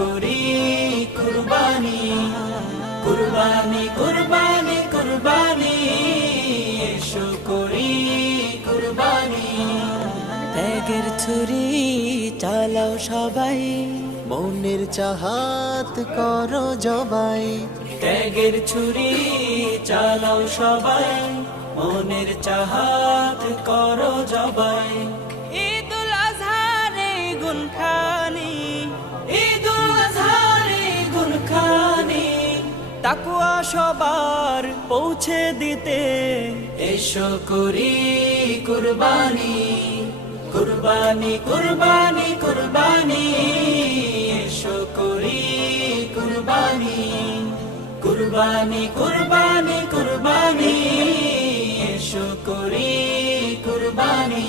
করি কুরবানি, কুরবানি কুরবানি কুরবানি, এসো করি কুরবানি। ত্যাগের ছুরি চালাও সবাই, মনের চাহাত করো জবাই। ত্যাগের ছুরি চালাও সবাই, মনের চাহাত করো জবাই। ঈদুল আজহারে গুনখানি, ঈদুল আজহারে গুনখানি, তাকওয়া সবার পৌঁছে দিতে এসো করি কুরবানি, কুরবানি কুরবানি কুরবানি, এসো করি কুরবানি, কুরবানি কুরবানি কুরবানি, এসো করি কুরবানি।